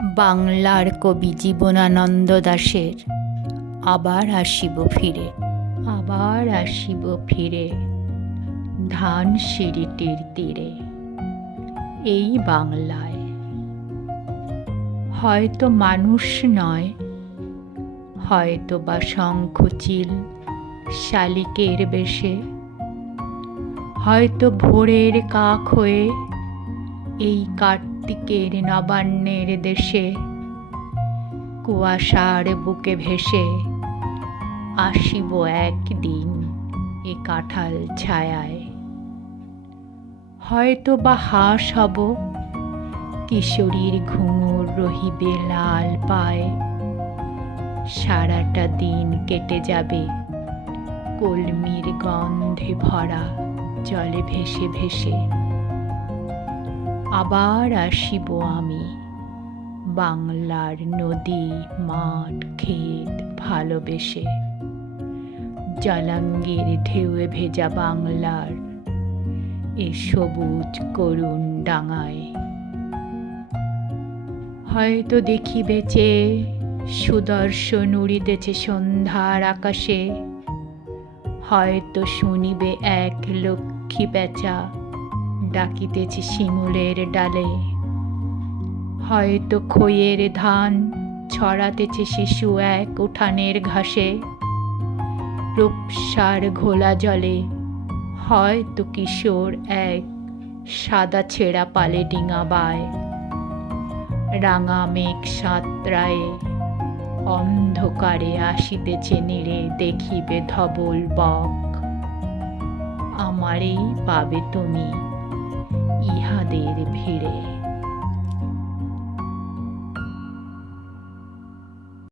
বাংলার কবি জীবনানন্দ দাশের আবার আসিব ফিরে, আবার আসিব ফিরে ধানসিঁড়িটির তীরে। এই বাংলায় হয়তো মানুষ নয়, হয়তো বা শঙ্খচিল শালিকের বেশে, হয়তো ভোরের কাক হয়ে এই কার্তিকের নবান্নের দেশে কুয়াশার বুকে ভেসে আসিব একদিন এ কাঁঠাল ছায়ায়। হয়তো বা হাঁস হব, কিশোরীর ঘুঙুর রহিবে লাল পায়, সারাটা দিন কেটে যাবে কলমির গন্ধে ভরা জলে ভেসে ভেসে। আবার আসিব আমি বাংলার নদী মাঠ ক্ষেত ভালোবেসে, জলাঙ্গির ঢেউয়ে ভেজা বাংলার এ সবুজ করুণ ডাঙায়। হয়তো দেখিবে চেয়ে সুদর্শন উড়িতেছে সন্ধ্যার আকাশে, হয়তো শুনিবে এক লক্ষ্মী পেঁচা ডাকিতেছে শিমুলের ডালে, হয়তো খইয়ের ধান ছড়াতেছে শিশু এক উঠানের ঘাসে, রূপসার ঘোলা জলে হয়তো কিশোর এক সাদা ছেঁড়া পালে ডিঙা বায়। রাঙা মেঘ সাঁতরায়ে অন্ধকারে আসিতেছে নীড়ে দেখিবে ধবল বক। আমারেই পাবে তুমি ইহাদের ভিড়ে।